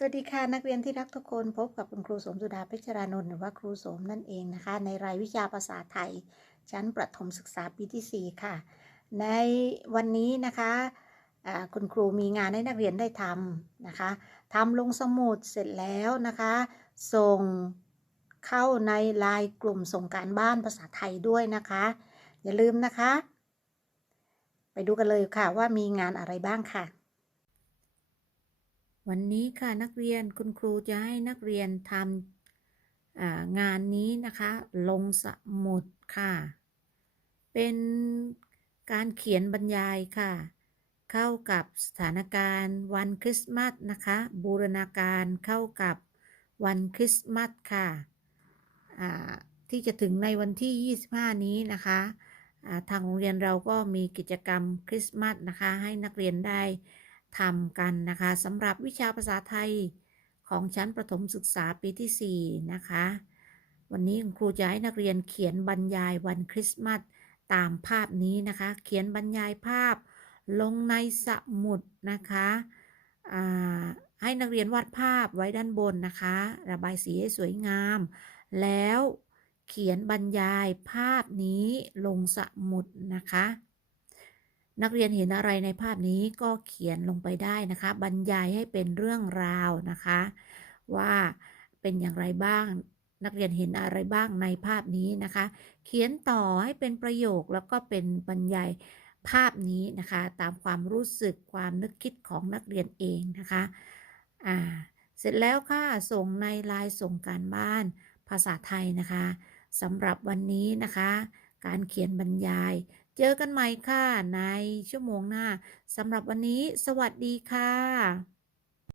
สวัสดีค่ะนักเรียนที่รักทุกคนพบกับคุณครูสมสุดาเพชรานนท์หรือว่าครูสมนั่นเองนะคะ ในรายวิชาภาษาไทย ชั้นประถมศึกษาปีที่ 4 ค่ะ ในวันนี้นะคะคุณครูมีงานให้นักเรียนได้ทำนะคะทำลงสมุดเสร็จแล้วนะคะ ส่งเข้าในไลน์กลุ่มส่งการบ้านภาษาไทยด้วยนะคะ อย่าลืมนะคะ ไปดูกันเลยค่ะว่ามีงานอะไรบ้างค่ะ วันนี้ค่ะนักเรียนคุณครูจะให้นักเรียนทำงานนี้นะคะ ลงสมุดค่ะ เป็นการเขียนบรรยายค่ะ เข้ากับสถานการณ์วันคริสต์มาสนะคะ บูรณาการเข้ากับวันคริสต์มาสค่ะที่จะถึงในวันที่ 25 นี้นะคะทางโรงเรียนเราก็มีกิจกรรมคริสต์มาสนะคะ ให้นักเรียนได้ ทำกันนะคะสำหรับวิชาภาษาไทยของชั้นประถมศึกษาปีที่ 4 นะคะ วันนี้ครูจะให้นักเรียนเขียนบรรยายวันคริสต์มาสตามภาพนี้นะคะ เขียนบรรยายภาพลงในสมุดนะคะให้นักเรียนวาดภาพไว้ด้านบนนะคะ ระบายสีให้สวยงาม แล้วเขียนบรรยายภาพนี้ลงสมุดนะคะ นักเรียนเห็นอะไรในภาพนี้ก็เขียนลงไปได้นะคะ บรรยายให้เป็นเรื่องราวนะคะ ว่าเป็นอย่างไรบ้าง นักเรียนเห็นอะไรบ้างในภาพนี้นะคะ เขียนต่อให้เป็นประโยคแล้วก็เป็นบรรยายภาพนี้นะคะ ตามความรู้สึกความนึกคิดของนักเรียนเองนะคะอ่าเสร็จแล้วค่ะส่งในไลน์ส่งการบ้านภาษาไทยนะคะสำหรับวันนี้นะคะ การเขียนบรรยาย เจอกันใหม่ค่ะในชั่วโมงหน้าสำหรับวันนี้ สวัสดีค่ะ